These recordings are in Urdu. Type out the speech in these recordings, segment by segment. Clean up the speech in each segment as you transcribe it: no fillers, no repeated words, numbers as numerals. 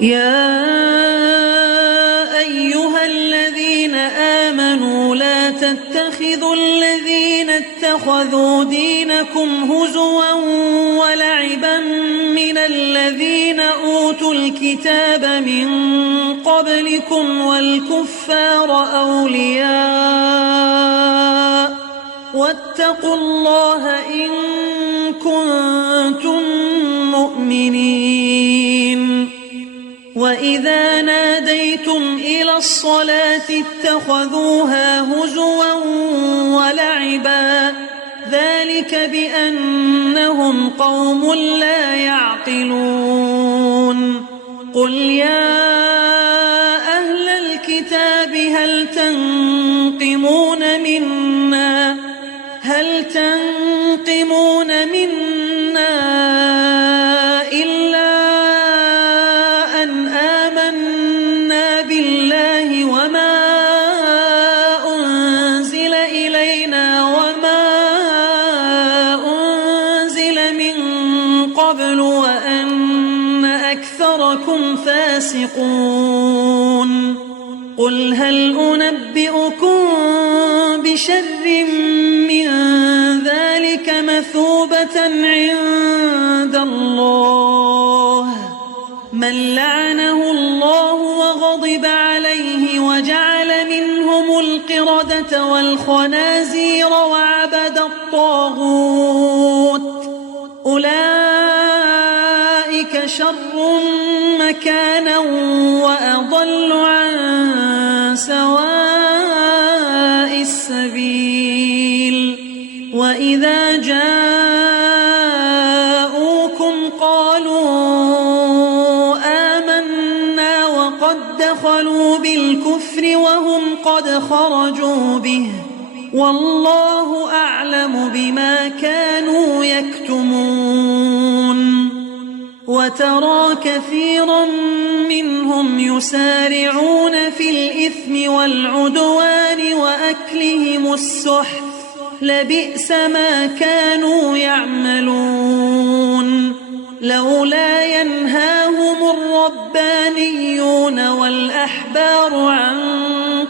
يا أيها الذين آمنوا لا تتخذوا الذين اتخذوا دينكم هزوا ولعبا من الذين أوتوا الكتاب من قبلكم والكفار أولياء واتقوا الله إن كنتم مؤمنين. وإذا ناديتم إلى الصلاة اتخذوها هزوا ولعبا ذلك بأنهم قوم لا يعقلون. قل يا أهل الكتاب هل تنقمون منا إلا أن آمنا بالله وما أنزل إلينا وما أنزل من قبل وأن أكثركم فاسقون. قل هل أنبئكم بشر من ذلك مثوبة عند الله من لعنه الله وغضب عليه وجعل منهم القردة والخنازير وعبد الطاغوت أولئك شر مكانا وأضل عن سواء السبيل. وإذا جاءوكم قالوا آمنا وقد دخلوا بالكفر وهم قد خرجوا به والله أعلم بما كانوا يكتمون. وترى كثيرا منهم يسارعون في الإثم والعدوان وأكلهم السحت لبئس ما كانوا يعملون. لولا ينهاهم الربانيون والأحبار عن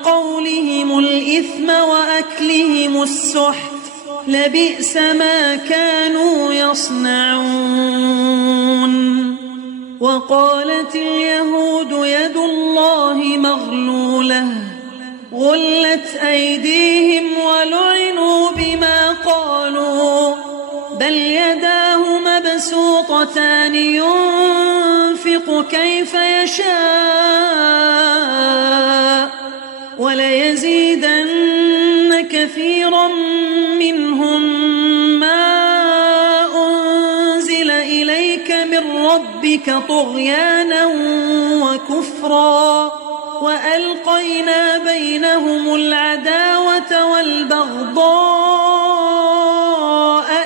قولهم الإثم وأكلهم السحت لبئس ما كانوا يصنعون. وقالت اليهود يد الله مغلولة غلت أيديهم ولعنوا بما قالوا بل يداه مبسوطتان ينفق كيف يشاء وليزيدن كثيرا منهم ما أنزل إليك من ربك طغيانا وكفرا وألقينا بينهم العداوة والبغضاء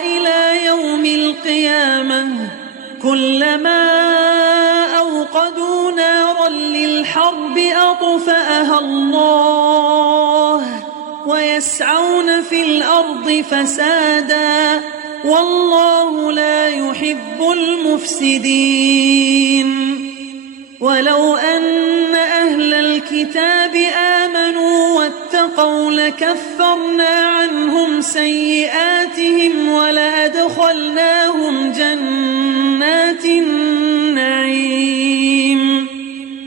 إلى يوم القيامة كلما أوقدوا نارا للحرب أطفأها الله ويسعون في الأرض فسادا والله لا يحب المفسدين. ولو أن أهل الكتاب آمنوا واتقوا لكفرنا عنهم سيئاتهم ولأدخلناهم جنات النعيم.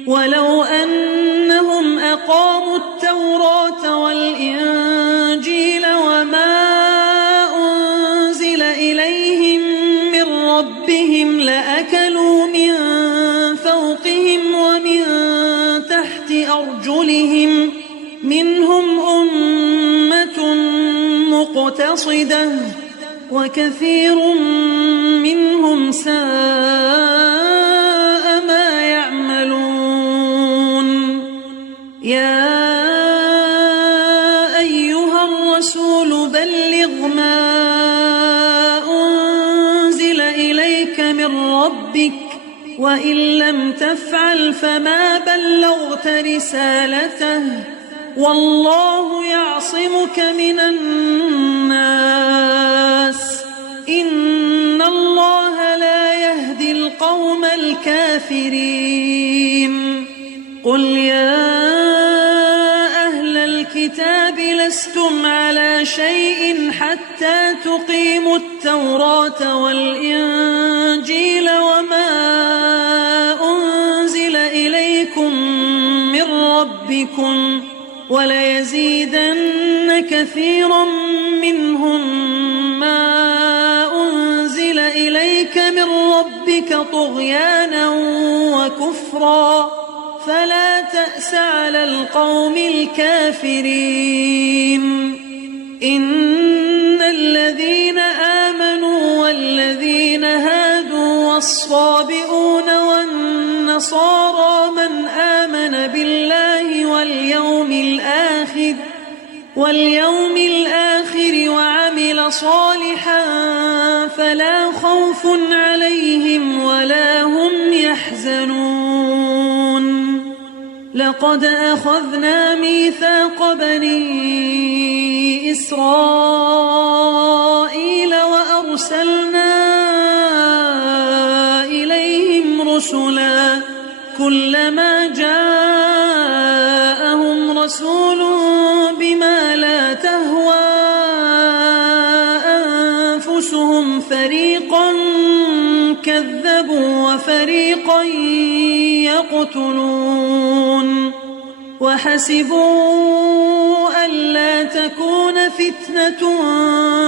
ولو أنهم أقاموا التوراة والإنجيل وما أنزل إليهم من ربهم لأكلوا من فوقهم ومن تحت أرجلهم منهم أمة مقتصدة وكثير منهم ساء ما يعملون. يا أيها الرسول بلغ ما أنزل إليك من ربك وإن لم تفعل فما بلغت رسالته والله يعصمك من الناس إن الله لا يهدي القوم القوم الكافرين قل يا أهل الكتاب لستم على شيء حتى تقيموا التوراة والإنجيل وما أنزل إليكم من ربكم وليزيدن كثيرا منهم ما أنزل إليك من ربك طغيانا وكفرا فلا تأس على القوم الكافرين إن الذين آمنوا والذين هادوا والصابئون والنصارى من آمن بالله واليوم الآخر وعمل صالحا فلا خوف عليهم ولا هم يحزنون لقد أخذنا ميثاق بني إسرائيل وأرسلنا إليهم رسلا كلما جاءهم رسول بما لا تهوى أنفسهم فريقا كذبوا وفريقا يقتلون وحسبوا ألا تكون فتنة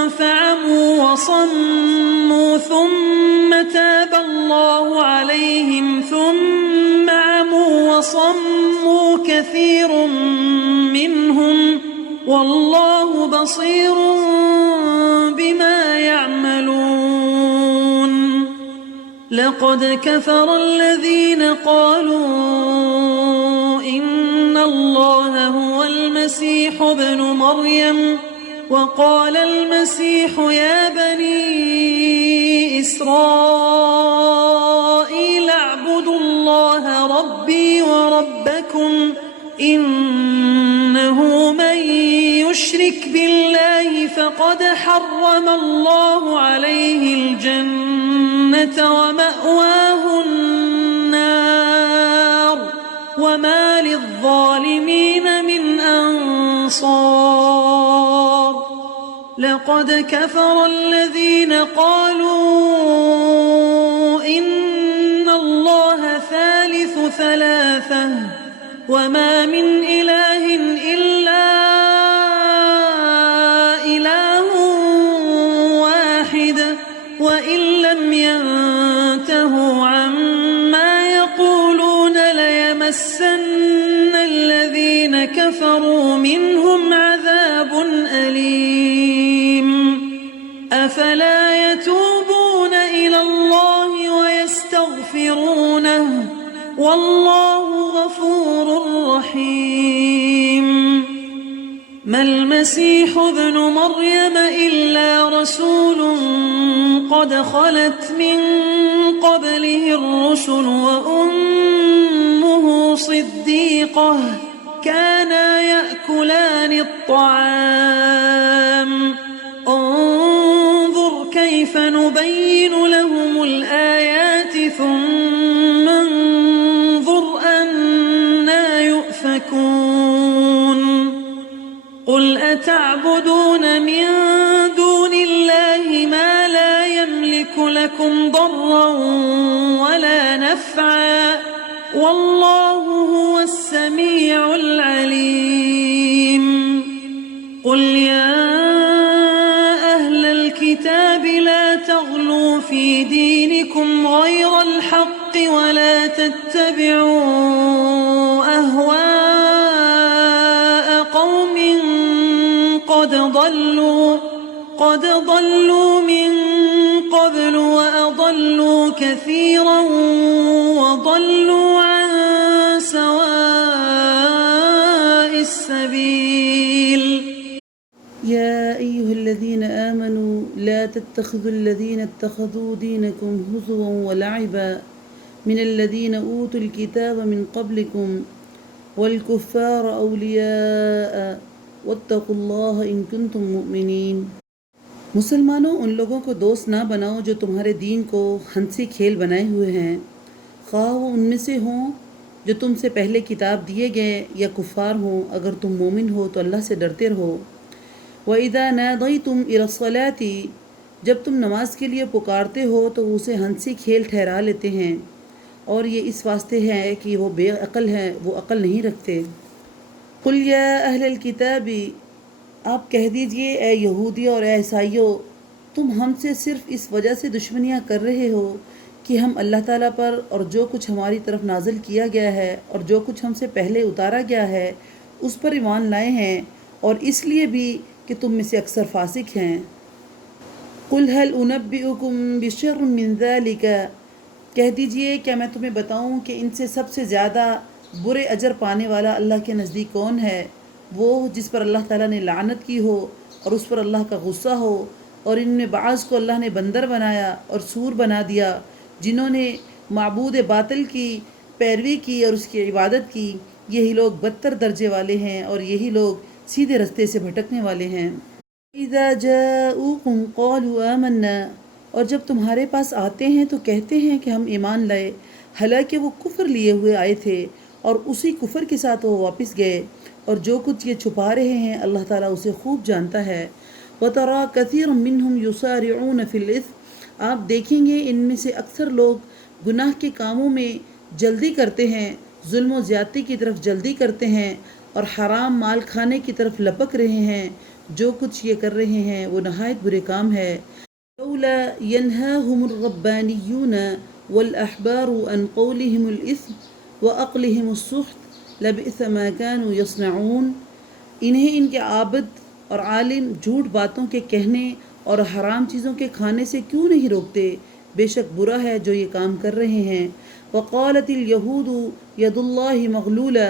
فعموا وصموا ثم تاب الله عليهم ثم عموا وصموا كثير منهم والله بصير بما يعملون لقد كفر الذين قالوا إن الله هو المسيح ابن مريم وقال المسيح يا بني إسرائيل اعبدوا الله ربي وربكم إنه من يشرك بالله فقد حرم الله عليه الجنة ومأواه النار وما للظالمين من أنصار لقد كفر الذين قالوا إن الله ثالث ثلاثة وما من إله إلا إله واحد وإن لم ينتهوا عما يقولون ليمسن الذين كفروا منهم عذاب أليم أفلا يتوبون إلى الله ويستغفرونه والله غفور رحيم ما المسيح ابن مريم إلا رسول قد خلت من قبله الرسل وأمه صديقة كانا يأكلان الطعام انظر كيف نبين لهم الآيات ثم انظر أنا يؤفكون قل أتعبدون من دون الله ما لا يملك لكم ضرا ولا نفعا والله هو السميع العليم قل يا أهل الكتاب لا تغلوا في دينكم غير الحق ولا تتبعوا أهواء قوم قد ضلوا من قبل وأضلوا كثيرا وضلوا عن سواء السبيل يا أيها الذين آمنوا لا تتخذوا الذين اتخذوا دينكم هزوا ولعبا من الذين أوتوا الكتاب من قبلكم والكفار أولياء واتقوا الله إن كنتم مؤمنين مسلمانوں، ان لوگوں کو دوست نہ بناؤ جو تمہارے دین کو ہنسی کھیل بنائے ہوئے ہیں، خواہ وہ ان میں سے ہوں جو تم سے پہلے کتاب دیے گئے یا کفار ہوں۔ اگر تم مومن ہو تو اللہ سے ڈرتے رہو۔ وَإِذَا نَادَيْتُمْ إِلَى الصَّلَاةِ، جب تم نماز کے لیے پکارتے ہو تو وہ اسے ہنسی کھیل ٹھہرا لیتے ہیں، اور یہ اس واسطے ہے کہ وہ بے عقل ہیں، وہ عقل نہیں رکھتے۔ قُلْ يَا أَهْلَ الْكِتَابِ، آپ کہہ دیجئے اے یہودیوں اور اے عیسائیوں، تم ہم سے صرف اس وجہ سے دشمنیاں کر رہے ہو کہ ہم اللہ تعالیٰ پر اور جو کچھ ہماری طرف نازل کیا گیا ہے اور جو کچھ ہم سے پہلے اتارا گیا ہے اس پر ایمان لائے ہیں، اور اس لیے بھی کہ تم میں سے اکثر فاسق ہیں۔ قُلْ هَلْ أُنَبِّئُكُمْ بِشَرٍّ مِّن ذَلِكَ، کہہ دیجئے کیا میں تمہیں بتاؤں کہ ان سے سب سے زیادہ برے اجر پانے والا اللہ کے نزدیک کون ہے؟ وہ جس پر اللہ تعالیٰ نے لعنت کی ہو اور اس پر اللہ کا غصہ ہو، اور ان میں بعض کو اللہ نے بندر بنایا اور سور بنا دیا، جنہوں نے معبود باطل کی پیروی کی اور اس کی عبادت کی۔ یہی لوگ بدتر درجے والے ہیں اور یہی لوگ سیدھے رستے سے بھٹکنے والے ہیں۔ اِذَا جَاءُوكُمْ قَالُوا آمَنَّا، اور جب تمہارے پاس آتے ہیں تو کہتے ہیں کہ ہم ایمان لائے، حالانکہ وہ کفر لیے ہوئے آئے تھے اور اسی کفر کے ساتھ وہ واپس گئے، اور جو کچھ یہ چھپا رہے ہیں اللہ تعالیٰ اسے خوب جانتا ہے۔ وَتَرَى كَثِيرًا مِّنْهُمْ يُسَارِعُونَ فِي الْإِثْمِ، آپ دیکھیں گے ان میں سے اکثر لوگ گناہ کے کاموں میں جلدی کرتے ہیں، ظلم و زیادتی کی طرف جلدی کرتے ہیں اور حرام مال کھانے کی طرف لپک رہے ہیں۔ جو کچھ یہ کر رہے ہیں وہ نہایت برے کام ہے۔ لولا ينهاهم الربانيون والأحبار عن قولهم الإثم وأقلهم السحت لبئس ما كانوا يصنعون، انہیں ان کے عابد اور عالم جھوٹ باتوں کے کہنے اور حرام چیزوں کے کھانے سے کیوں نہیں روکتے؟ بے شک برا ہے جو یہ کام کر رہے ہیں۔ وقالت اليهود يد الله مغلولة،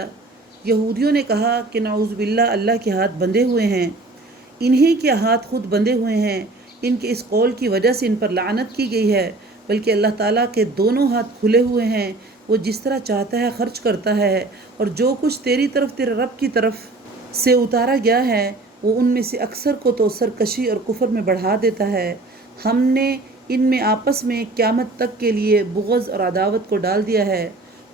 یہودیوں نے کہا کہ نعوذ باللہ اللہ کے ہاتھ بندھے ہوئے ہیں۔ انہی کے ہاتھ خود بندھے ہوئے ہیں، ان کے اس قول کی وجہ سے ان پر لعنت کی گئی ہے، بلکہ اللہ تعالیٰ کے دونوں ہاتھ کھلے ہوئے ہیں، وہ جس طرح چاہتا ہے خرچ کرتا ہے، اور جو کچھ تیری طرف تیرے رب کی طرف سے اتارا گیا ہے وہ ان میں سے اکثر کو تو سرکشی اور کفر میں بڑھا دیتا ہے۔ ہم نے ان میں آپس میں قیامت تک کے لیے بغض اور عداوت کو ڈال دیا ہے۔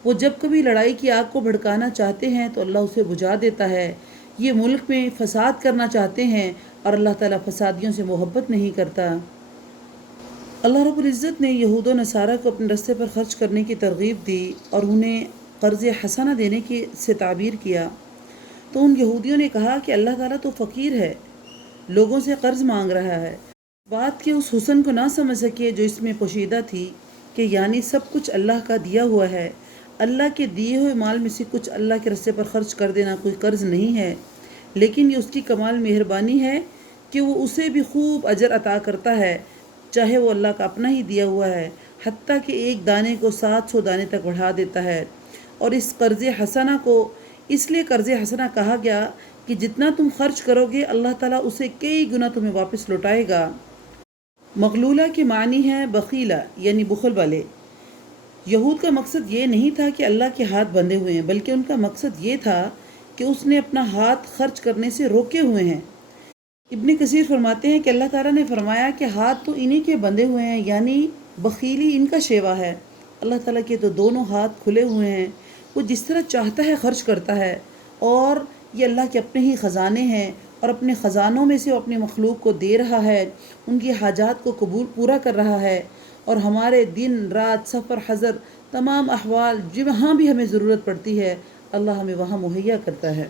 وہ جب کبھی لڑائی کی آگ کو بھڑکانا چاہتے ہیں تو اللہ اسے بجھا دیتا ہے۔ یہ ملک میں فساد کرنا چاہتے ہیں اور اللہ تعالیٰ فسادیوں سے محبت نہیں کرتا۔ اللہ رب العزت نے یہود و نصارہ کو اپنے رستے پر خرچ کرنے کی ترغیب دی اور انہیں قرض حسنہ دینے سے تعبیر کیا، تو ان یہودیوں نے کہا کہ اللہ تعالیٰ تو فقیر ہے، لوگوں سے قرض مانگ رہا ہے۔ بات کے اس حسن کو نہ سمجھ سکے جو اس میں پوشیدہ تھی کہ یعنی سب کچھ اللہ کا دیا ہوا ہے، اللہ کے دیے ہوئے مال میں سے کچھ اللہ کے رستے پر خرچ کر دینا کوئی قرض نہیں ہے، لیکن یہ اس کی کمال مہربانی ہے کہ وہ اسے بھی خوب اجر عطا کرتا ہے، چاہے وہ اللہ کا اپنا ہی دیا ہوا ہے، حتیٰ کہ ایک دانے کو 700 دانے تک بڑھا دیتا ہے۔ اور اس قرض حسنہ کو اس لیے قرض حسنہ کہا گیا کہ جتنا تم خرچ کرو گے اللہ تعالیٰ اسے کئی گنا تمہیں واپس لوٹائے گا۔ مغلولہ کے معنی ہے بخیلہ، یعنی بخل والے۔ یہود کا مقصد یہ نہیں تھا کہ اللہ کے ہاتھ بندھے ہوئے ہیں، بلکہ ان کا مقصد یہ تھا کہ اس نے اپنا ہاتھ خرچ کرنے سے روکے ہوئے ہیں۔ ابن کثیر فرماتے ہیں کہ اللہ تعالیٰ نے فرمایا کہ ہاتھ تو انہی کے بندھے ہوئے ہیں، یعنی بخیلی ان کا شیوا ہے۔ اللہ تعالیٰ کے تو دونوں ہاتھ کھلے ہوئے ہیں، وہ جس طرح چاہتا ہے خرچ کرتا ہے، اور یہ اللہ کے اپنے ہی خزانے ہیں، اور اپنے خزانوں میں سے وہ اپنی مخلوق کو دے رہا ہے، ان کی حاجات کو پورا کر رہا ہے، اور ہمارے دن رات سفر حضر تمام احوال جہاں بھی ہمیں ضرورت پڑتی ہے اللہ ہمیں وہاں مہیا کرتا ہے۔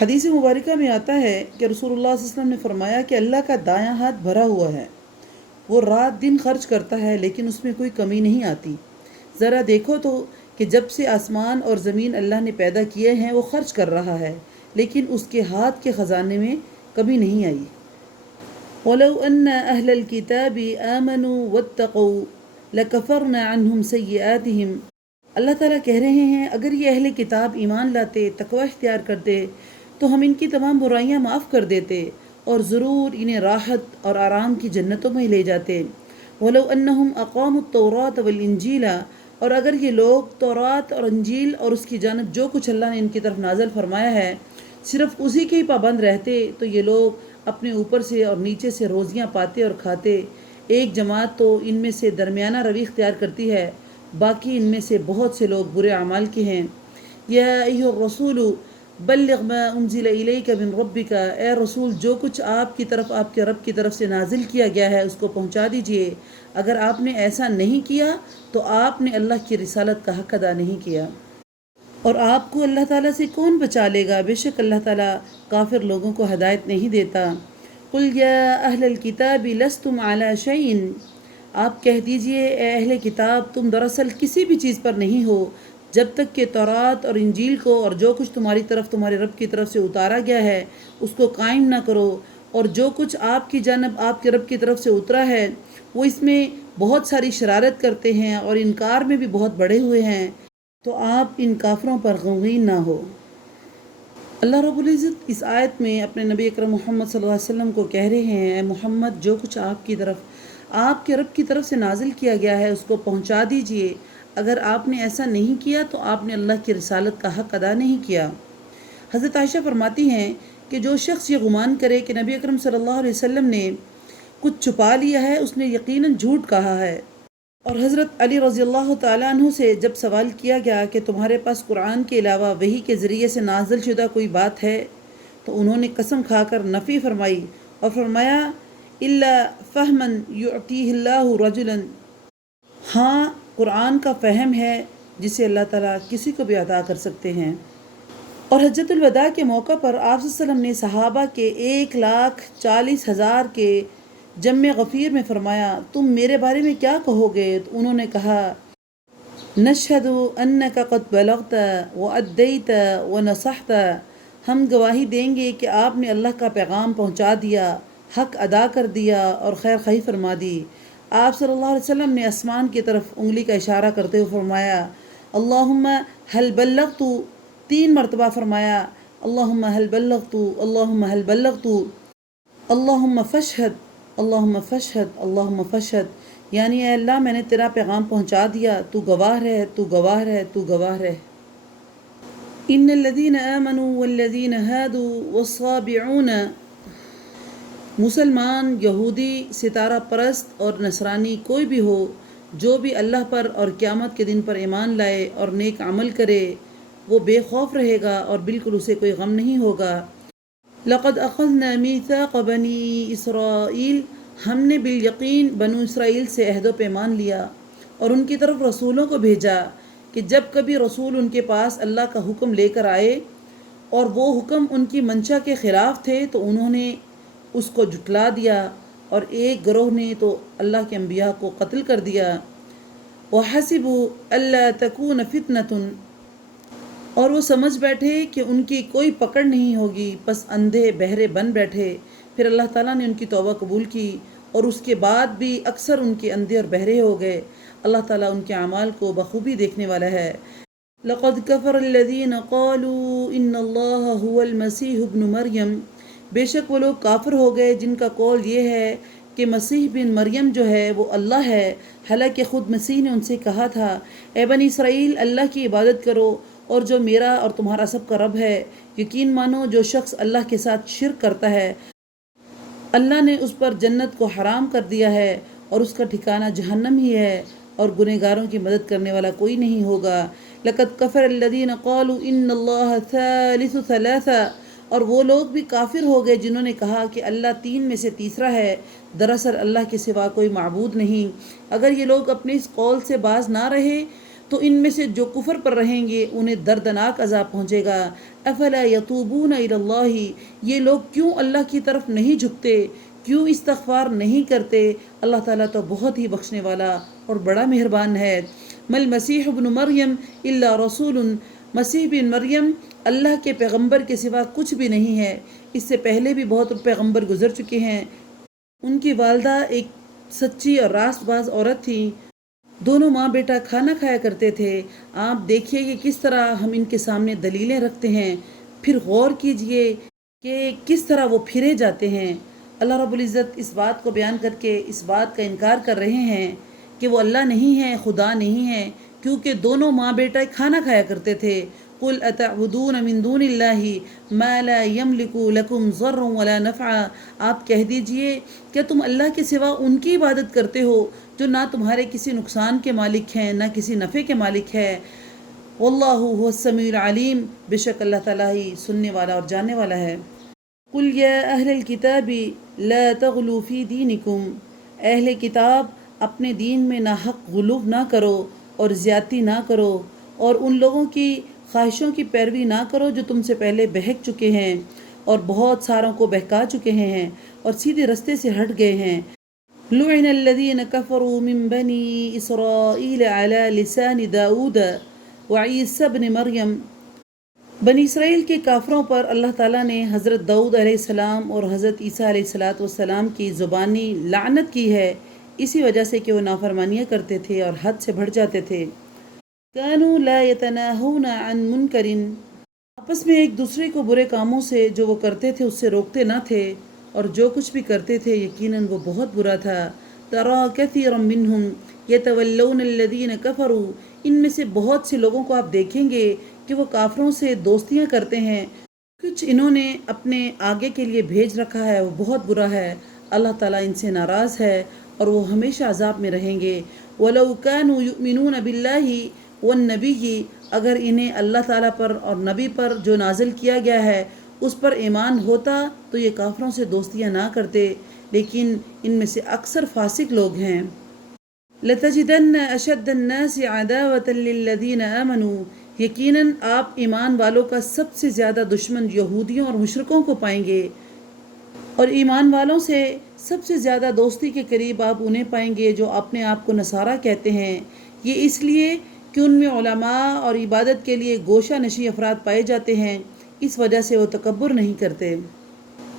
حدیث مبارکہ میں آتا ہے کہ رسول اللہ صلی اللہ علیہ وسلم نے فرمایا کہ اللہ کا دایاں ہاتھ بھرا ہوا ہے، وہ رات دن خرچ کرتا ہے لیکن اس میں کوئی کمی نہیں آتی۔ ذرا دیکھو تو کہ جب سے آسمان اور زمین اللہ نے پیدا کیے ہیں وہ خرچ کر رہا ہے، لیکن اس کے ہاتھ کے خزانے میں کمی نہیں آئی۔ وَلَوْ أَنَّ أَهْلَ الْكِتَابِ آمَنُوا وَاتَّقَوْا لَكَفَرْنَا عَنْهُمْ سَيِّئَاتِهِمْ، اللہ تعالیٰ کہہ رہے ہیں اگر یہ اہل کتاب ایمان لاتے، تقوی اختیار کرتے تو ہم ان کی تمام برائیاں معاف کر دیتے اور ضرور انہیں راحت اور آرام کی جنتوں میں لے جاتے۔ وَلَوْ أَنَّهُمْ أَقَامُوا التَّوْرَاةَ وَالْإِنْجِيلَ، اور اگر یہ لوگ تورات اور انجیل اور اس کی جانب جو کچھ اللہ نے ان کی طرف نازل فرمایا ہے صرف اسی کے ہی پابند رہتے تو یہ لوگ اپنے اوپر سے اور نیچے سے روزیاں پاتے اور کھاتے۔ ایک جماعت تو ان میں سے درمیانہ روی اختیار کرتی ہے، باقی ان میں سے بہت سے لوگ برے اعمال کے ہیں۔ یا ایھا الرسول بلغ ما انزل الیک من ربک، اے رسول جو کچھ آپ کی طرف آپ کے رب کی طرف سے نازل کیا گیا ہے اس کو پہنچا دیجئے۔ اگر آپ نے ایسا نہیں کیا تو آپ نے اللہ کی رسالت کا حق ادا نہیں کیا، اور آپ کو اللہ تعالیٰ سے کون بچا لے گا؟ بے شک اللہ تعالیٰ کافر لوگوں کو ہدایت نہیں دیتا۔ قل یا اہل الکتاب لستم علی شیء، آپ کہہ دیجئے اے اہل کتاب تم دراصل کسی بھی چیز پر نہیں ہو جب تک کہ تورات اور انجیل کو اور جو کچھ تمہاری طرف تمہارے رب کی طرف سے اتارا گیا ہے اس کو قائم نہ کرو، اور جو کچھ آپ کی جانب آپ کے رب کی طرف سے اترا ہے وہ اس میں بہت ساری شرارت کرتے ہیں اور انکار میں بھی بہت بڑے ہوئے ہیں، تو آپ ان کافروں پر غمگین نہ ہو۔ اللہ رب العزت اس آیت میں اپنے نبی اکرم محمد صلی اللہ علیہ وسلم کو کہہ رہے ہیں، اے محمد جو کچھ آپ کی طرف آپ کے رب کی طرف سے نازل کیا گیا ہے اس کو پہنچا دیجئے۔ اگر آپ نے ایسا نہیں کیا تو آپ نے اللہ کی رسالت کا حق ادا نہیں کیا۔ حضرت عائشہ فرماتی ہیں کہ جو شخص یہ گمان کرے کہ نبی اکرم صلی اللہ علیہ وسلم نے کچھ چھپا لیا ہے اس نے یقیناً جھوٹ کہا ہے۔ اور حضرت علی رضی اللہ تعالیٰ عنہ سے جب سوال کیا گیا کہ تمہارے پاس قرآن کے علاوہ وحی کے ذریعے سے نازل شدہ کوئی بات ہے تو انہوں نے قسم کھا کر نفی فرمائی اور فرمایا الا فہما یعطیہ اللہ رجلا، ہاں قرآن کا فہم ہے جسے اللہ تعالیٰ کسی کو بھی عطا کر سکتے ہیں۔ اور حجۃ الوداع کے موقع پر آپ صلی اللہ علیہ وسلم نے صحابہ کے 1,40,000 کے جمع غفیر میں فرمایا تم میرے بارے میں کیا کہو گے؟ تو انہوں نے کہا نشہد انک قد بلغت وادیت ونصحت، ہم گواہی دیں گے کہ آپ نے اللہ کا پیغام پہنچا دیا، حق ادا کر دیا اور خیر خواہی فرما دی۔ آپ صلی اللہ علیہ وسلم نے آسمان کی طرف انگلی کا اشارہ کرتے ہوئے فرمایا اللہم حل بلغت، 3 مرتبہ فرمایا اللہم حل بلغت، اللہم حل بلغت، اللہم فاشہد، اللہم فاشہد، اللہم فاشہد، یعنی اے اللہ میں نے تیرا پیغام پہنچا دیا، تو گواہ رہ، تو گواہ رہ، تو گواہ رہ۔ ان الذین آمنوا والذین ہادوا والصابعون، مسلمان، یہودی، ستارہ پرست اور نصرانی کوئی بھی ہو جو بھی اللہ پر اور قیامت کے دن پر ایمان لائے اور نیک عمل کرے وہ بے خوف رہے گا اور بالکل اسے کوئی غم نہیں ہوگا۔ لقد اخذنا میثاق بنی اسرائیل، ہم نے بالیقین بنو اسرائیل سے عہد و پیمان لیا اور ان کی طرف رسولوں کو بھیجا کہ جب کبھی رسول ان کے پاس اللہ کا حکم لے کر آئے اور وہ حکم ان کی منشا کے خلاف تھے تو انہوں نے اس کو جھٹلا دیا، اور ایک گروہ نے تو اللہ کے انبیاء کو قتل کر دیا۔ وَحَسِبُوا أَلَّا تَكُونَ فِتْنَةٌ، اور وہ سمجھ بیٹھے کہ ان کی کوئی پکڑ نہیں ہوگی، پس اندھے بہرے بن بیٹھے۔ پھر اللہ تعالیٰ نے ان کی توبہ قبول کی اور اس کے بعد بھی اکثر ان کے اندھے اور بہرے ہو گئے۔ اللہ تعالیٰ ان کے اعمال کو بخوبی دیکھنے والا ہے۔ لقد كفر الذين قالوا ان اللہ هو المسیح ابن مریم، بے شک وہ لوگ کافر ہو گئے جن کا قول یہ ہے کہ مسیح بن مریم جو ہے وہ اللہ ہے، حالانکہ خود مسیح نے ان سے کہا تھا اے بنی اسرائیل اللہ کی عبادت کرو اور جو میرا اور تمہارا سب کا رب ہے، یقین مانو جو شخص اللہ کے ساتھ شرک کرتا ہے اللہ نے اس پر جنت کو حرام کر دیا ہے اور اس کا ٹھکانہ جہنم ہی ہے، اور گنہگاروں کی مدد کرنے والا کوئی نہیں ہوگا۔ لقد کفر الذین قالوا ان اللہ ثالث ثلاثہ، اور وہ لوگ بھی کافر ہو گئے جنہوں نے کہا کہ اللہ 3 میں سے تیسرا ہے، دراصل اللہ کے سوا کوئی معبود نہیں۔ اگر یہ لوگ اپنے اس قول سے باز نہ رہے تو ان میں سے جو کفر پر رہیں گے انہیں دردناک عذاب پہنچے گا۔ افلا یتوبون الی اللہ، یہ لوگ کیوں اللہ کی طرف نہیں جھکتے، کیوں استغفار نہیں کرتے؟ اللہ تعالیٰ تو بہت ہی بخشنے والا اور بڑا مہربان ہے۔ مل مسیح ابن مریم الا رسول، مسیح بن مریم اللہ کے پیغمبر کے سوا کچھ بھی نہیں ہے۔ اس سے پہلے بھی بہت پیغمبر گزر چکے ہیں۔ ان کی والدہ ایک سچی اور راست باز عورت تھی، دونوں ماں بیٹا کھانا کھایا کرتے تھے۔ آپ دیکھیے کہ کس طرح ہم ان کے سامنے دلیلیں رکھتے ہیں، پھر غور کیجئے کہ کس طرح وہ پھرے جاتے ہیں۔ اللہ رب العزت اس بات کو بیان کر کے اس بات کا انکار کر رہے ہیں کہ وہ اللہ نہیں ہے، خدا نہیں ہے، کیونکہ دونوں ماں بیٹا کھانا کھایا کرتے تھے۔ قل اتعبدون من دون اللہ ما لا یملک لکم ضرا ولا نفعا، آپ کہہ دیجئے کیا تم اللہ کے سوا ان کی عبادت کرتے ہو جو نہ تمہارے کسی نقصان کے مالک ہیں نہ کسی نفع کے مالک ہے۔ واللہ هو السمیع العلیم، بے شک اللہ تعالیٰ ہی سننے والا اور جاننے والا ہے۔ قل یا اہل الکتاب لا تغلوا فی دینکم، اہل کتاب اپنے دین میں ناحق غلو نہ کرو اور زیادتی نہ کرو، اور ان لوگوں کی خواہشوں کی پیروی نہ کرو جو تم سے پہلے بہک چکے ہیں اور بہت ساروں کو بہکا چکے ہیں اور سیدھے رستے سے ہٹ گئے ہیں۔ لعن الذین کفروا من بنی اسرائیل علی لسان داؤد وعیسی ابن مریم، بنی اسرائیل کے کافروں پر اللہ تعالیٰ نے حضرت داؤد علیہ السلام اور حضرت عیسیٰ علیہ السلام کی زبانی لعنت کی ہے، اسی وجہ سے کہ وہ نافرمانیاں کرتے تھے اور حد سے بڑھ جاتے تھے۔ كانوا لا يتناهون عن منکر، آپس میں ایک دوسرے کو برے کاموں سے جو وہ کرتے تھے اس سے روکتے نہ تھے، اور جو کچھ بھی کرتے تھے یقیناً وہ بہت برا تھا۔ ترى كثيرا منهم يتولون الذين كفروا، ان میں سے بہت سے لوگوں کو آپ دیکھیں گے کہ وہ کافروں سے دوستیاں کرتے ہیں، کچھ انہوں نے اپنے آگے کے لیے بھیج رکھا ہے، وہ بہت برا ہے۔ اللہ تعالیٰ ان سے ناراض ہے اور وہ ہمیشہ عذاب میں رہیں گے۔ وَلَوْ كَانُوا يُؤْمِنُونَ بِاللَّهِ وَالنَّبِيِّ، اگر انہیں اللہ تعالیٰ پر اور نبی پر جو نازل کیا گیا ہے اس پر ایمان ہوتا تو یہ کافروں سے دوستیاں نہ کرتے، لیکن ان میں سے اکثر فاسق لوگ ہیں۔ لَتَجِدَنَّ أَشَدَّ النَّاسِ عَدَاوَةً لِلَّذِينَ آمَنُوا، یقیناً آپ ایمان والوں کا سب سے زیادہ دشمن یہودیوں اور مشرکوں کو پائیں گے، اور ایمان والوں سے سب سے زیادہ دوستی کے قریب آپ انہیں پائیں گے جو اپنے آپ کو نصارہ کہتے ہیں۔ یہ اس لیے کہ ان میں علماء اور عبادت کے لیے گوشہ نشین افراد پائے جاتے ہیں، اس وجہ سے وہ تکبر نہیں کرتے۔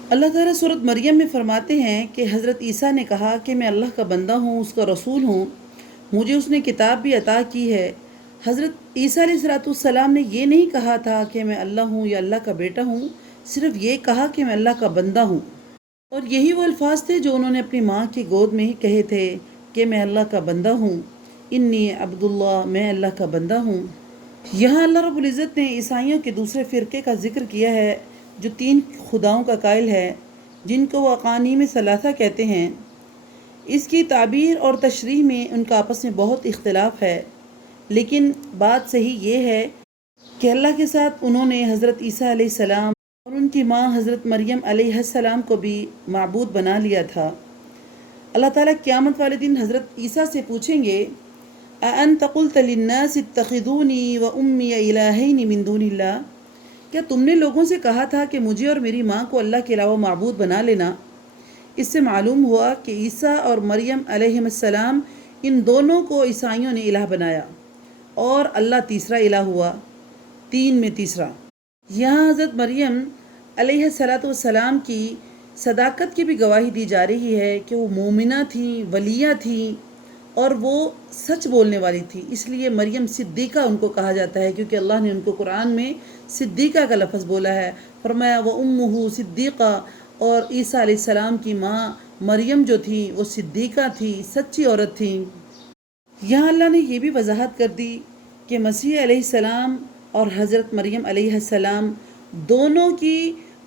اللہ تعالیٰ سورۃ مریم میں فرماتے ہیں کہ حضرت عیسیٰ نے کہا کہ میں اللہ کا بندہ ہوں، اس کا رسول ہوں، مجھے اس نے کتاب بھی عطا کی ہے۔ حضرت عیسیٰ علیہ السلام نے یہ نہیں کہا تھا کہ میں اللہ ہوں یا اللہ کا بیٹا ہوں، صرف یہ کہا کہ میں اللہ کا بندہ ہوں، اور یہی وہ الفاظ تھے جو انہوں نے اپنی ماں کی گود میں ہی کہے تھے کہ میں اللہ کا بندہ ہوں، انی عبداللہ، میں اللہ کا بندہ ہوں۔ یہاں اللہ رب العزت نے عیسائیوں کے دوسرے فرقے کا ذکر کیا ہے جو 3 خداؤں کا قائل ہے، جن کو وہ اقانیم ثلاثہ کہتے ہیں۔ اس کی تعبیر اور تشریح میں ان کا آپس میں بہت اختلاف ہے، لیکن بات صحیح یہ ہے کہ اللہ کے ساتھ انہوں نے حضرت عیسیٰ علیہ السلام اور ان کی ماں حضرت مریم علیہ السلام کو بھی معبود بنا لیا تھا۔ اللہ تعالیٰ قیامت والے دن حضرت عیسیٰ سے پوچھیں گے اَأَنْتَ قُلْتَ لِلنَّاسِ اتَّخِذُونِي وَأُمِّيَ إِلَٰهَيْنِ مِن دُونِ اللَّهِ، کیا تم نے لوگوں سے کہا تھا کہ مجھے اور میری ماں کو اللہ کے علاوہ معبود بنا لینا؟ اس سے معلوم ہوا کہ عیسیٰ اور مریم علیہ السلام ان دونوں کو عیسائیوں نے الہ بنایا، اور اللہ تیسرا الہ ہوا، 3 میں تیسرا۔ یہاں حضرت مریم علیہ السلام کی صداقت کی بھی گواہی دی جا رہی ہے کہ وہ مومنہ تھیں، ولیہ تھیں، اور وہ سچ بولنے والی تھی، اس لیے مریم صدیقہ ان کو کہا جاتا ہے، کیونکہ اللہ نے ان کو قرآن میں صدیقہ کا لفظ بولا ہے، فرمایا وَأُمُّهُ صِدِّيقَةٌ، اور عیسیٰ علیہ السلام کی ماں مریم جو تھی وہ صدیقہ تھی، سچی عورت تھی۔ یہاں اللہ نے یہ بھی وضاحت کر دی کہ مسیح علیہ السلام اور حضرت مریم علیہ السلام دونوں کی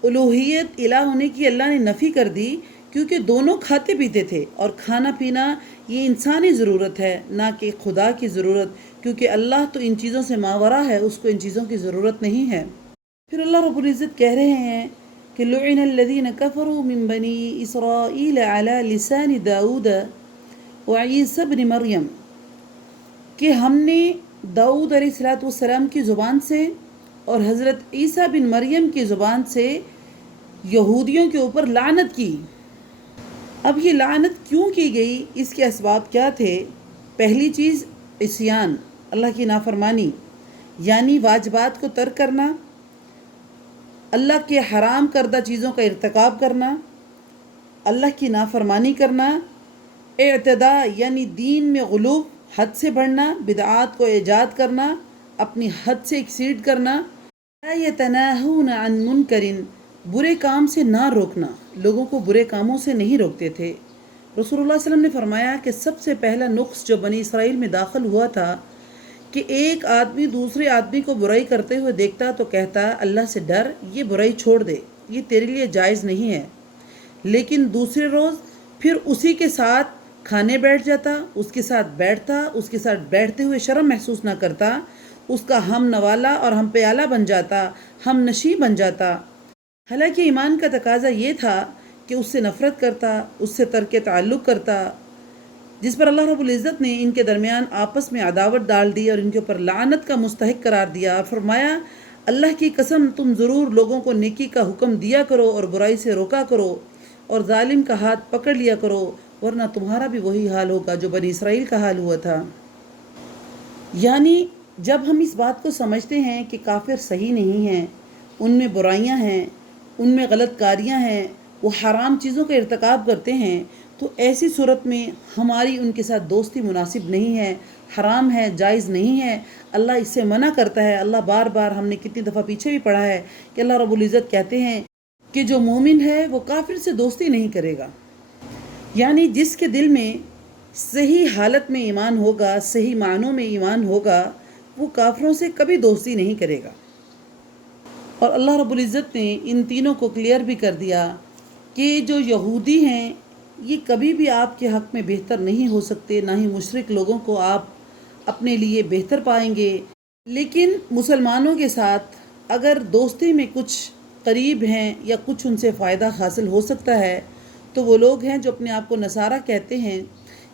الوہیت، الہ ہونے کی اللہ نے نفی کر دی، کیونکہ دونوں کھاتے پیتے تھے، اور کھانا پینا یہ انسانی ضرورت ہے نہ کہ خدا کی ضرورت، کیونکہ اللہ تو ان چیزوں سے ماورا ہے، اس کو ان چیزوں کی ضرورت نہیں ہے۔ پھر اللہ رب العزت کہہ رہے ہیں کہ لعن الذین کفروا من بنی اسرائیل علی لسان داؤد وعیسی ابن مریم، کہ ہم نے داؤد علیہ السلام کی زبان سے اور حضرت عیسیٰ بن مریم کی زبان سے یہودیوں کے اوپر لعنت کی۔ اب یہ لعنت کیوں کی گئی، اس کے اسباب کیا تھے؟ پہلی چیز عصیان، اللہ کی نافرمانی، یعنی واجبات کو ترک کرنا، اللہ کے حرام کردہ چیزوں کا ارتکاب کرنا، اللہ کی نافرمانی کرنا، اعتداء یعنی دین میں غلو، حد سے بڑھنا، بدعات کو ایجاد کرنا، اپنی حد سے ایکسیڈ کرنا، لا یتناہون عن منکر، برے کام سے نہ روکنا، لوگوں کو برے کاموں سے نہیں روکتے تھے۔ رسول اللہ صلی اللہ علیہ وسلم نے فرمایا کہ سب سے پہلا نقص جو بنی اسرائیل میں داخل ہوا تھا کہ ایک آدمی دوسرے آدمی کو برائی کرتے ہوئے دیکھتا تو کہتا اللہ سے ڈر، یہ برائی چھوڑ دے، یہ تیرے لیے جائز نہیں ہے، لیکن دوسرے روز پھر اسی کے ساتھ کھانے بیٹھ جاتا، اس کے ساتھ بیٹھتا، اس کے ساتھ بیٹھتے ہوئے شرم محسوس نہ کرتا، اس کا ہم نوالا اور ہم پیالہ بن جاتا، ہم نشیں بن جاتا۔ حالانکہ ایمان کا تقاضا یہ تھا کہ اس سے نفرت کرتا، اس سے ترک تعلق کرتا، جس پر اللہ رب العزت نے ان کے درمیان آپس میں عداوت ڈال دی اور ان کے اوپر لعنت کا مستحق قرار دیا، اور فرمایا اللہ کی قسم تم ضرور لوگوں کو نیکی کا حکم دیا کرو اور برائی سے روکا کرو اور ظالم کا ہاتھ پکڑ لیا کرو، ورنہ تمہارا بھی وہی حال ہوگا جو بنی اسرائیل کا حال ہوا تھا۔ یعنی جب ہم اس بات کو سمجھتے ہیں کہ کافر صحیح نہیں ہیں، ان میں برائیاں ہیں، ان میں غلط کاریاں ہیں، وہ حرام چیزوں کا ارتکاب کرتے ہیں، تو ایسی صورت میں ہماری ان کے ساتھ دوستی مناسب نہیں ہے، حرام ہے، جائز نہیں ہے، اللہ اس سے منع کرتا ہے۔ اللہ بار بار، ہم نے کتنی دفعہ پیچھے بھی پڑھا ہے کہ اللہ رب العزت کہتے ہیں کہ جو مومن ہے وہ کافر سے دوستی نہیں کرے گا۔ یعنی جس کے دل میں صحیح حالت میں ایمان ہوگا، صحیح معنوں میں ایمان ہوگا، وہ کافروں سے کبھی دوستی نہیں کرے گا۔ اور اللہ رب العزت نے ان تینوں کو کلیئر بھی کر دیا کہ جو یہودی ہیں یہ کبھی بھی آپ کے حق میں بہتر نہیں ہو سکتے، نہ ہی مشرک لوگوں کو آپ اپنے لیے بہتر پائیں گے، لیکن مسلمانوں کے ساتھ اگر دوستی میں کچھ قریب ہیں یا کچھ ان سے فائدہ حاصل ہو سکتا ہے تو وہ لوگ ہیں جو اپنے آپ کو نصارہ کہتے ہیں۔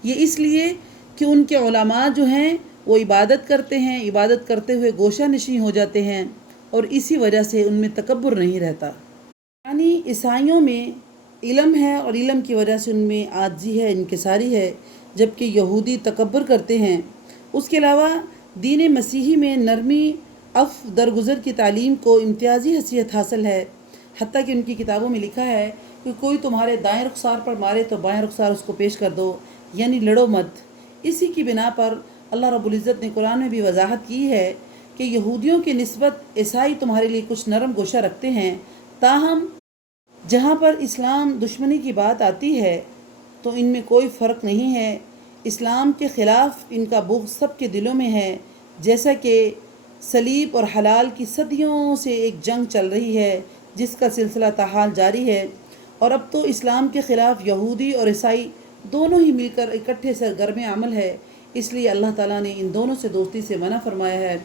یہ اس لیے کہ ان کے علماء جو ہیں وہ عبادت کرتے ہیں، عبادت کرتے ہوئے گوشہ نشیں ہو جاتے ہیں، اور اسی وجہ سے ان میں تکبر نہیں رہتا۔ یعنی عیسائیوں میں علم ہے اور علم کی وجہ سے ان میں عاجزی ہے، انکساری ہے، جبکہ یہودی تکبر کرتے ہیں۔ اس کے علاوہ دین مسیحی میں نرمی، عفو، درگزر کی تعلیم کو امتیازی حیثیت حاصل ہے، حتیٰ کہ ان کی کتابوں میں لکھا ہے کہ کوئی تمہارے دائیں رخسار پر مارے تو بائیں رخسار اس کو پیش کر دو، یعنی لڑو مت۔ اسی کی بنا پر اللہ رب العزت نے قرآن میں بھی وضاحت کی ہے کہ یہودیوں کی نسبت عیسائی تمہارے لیے کچھ نرم گوشہ رکھتے ہیں، تاہم جہاں پر اسلام دشمنی کی بات آتی ہے تو ان میں کوئی فرق نہیں ہے۔ اسلام کے خلاف ان کا بغض سب کے دلوں میں ہے، جیسا کہ صلیب اور حلال کی صدیوں سے ایک جنگ چل رہی ہے جس کا سلسلہ تاحال جاری ہے، اور اب تو اسلام کے خلاف یہودی اور عیسائی دونوں ہی مل کر اکٹھے سرگرم عمل ہے۔ اس لیے اللہ تعالیٰ نے ان دونوں سے دوستی سے منع فرمایا ہے۔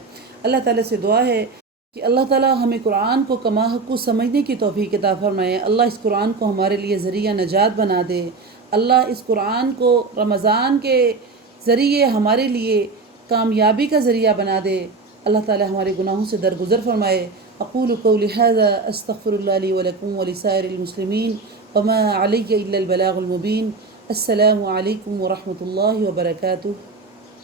اللہ تعالیٰ سے دعا ہے کہ اللہ تعالیٰ ہمیں قرآن کو کما حق سمجھنے کی توفیق عطا فرمائے۔ اللہ اس قرآن کو ہمارے لیے ذریعہ نجات بنا دے۔ اللہ اس قرآن کو رمضان کے ذریعے ہمارے لیے کامیابی کا ذریعہ بنا دے۔ اللہ تعالیٰ ہمارے گناہوں سے درگزر فرمائے۔ اقول قولی ھذا استغفر اللہ لی ولکم ولسائر المسلمین وما علی الا البلاغ المبین۔ السلام علیکم ورحمۃ اللہ وبرکاتہ۔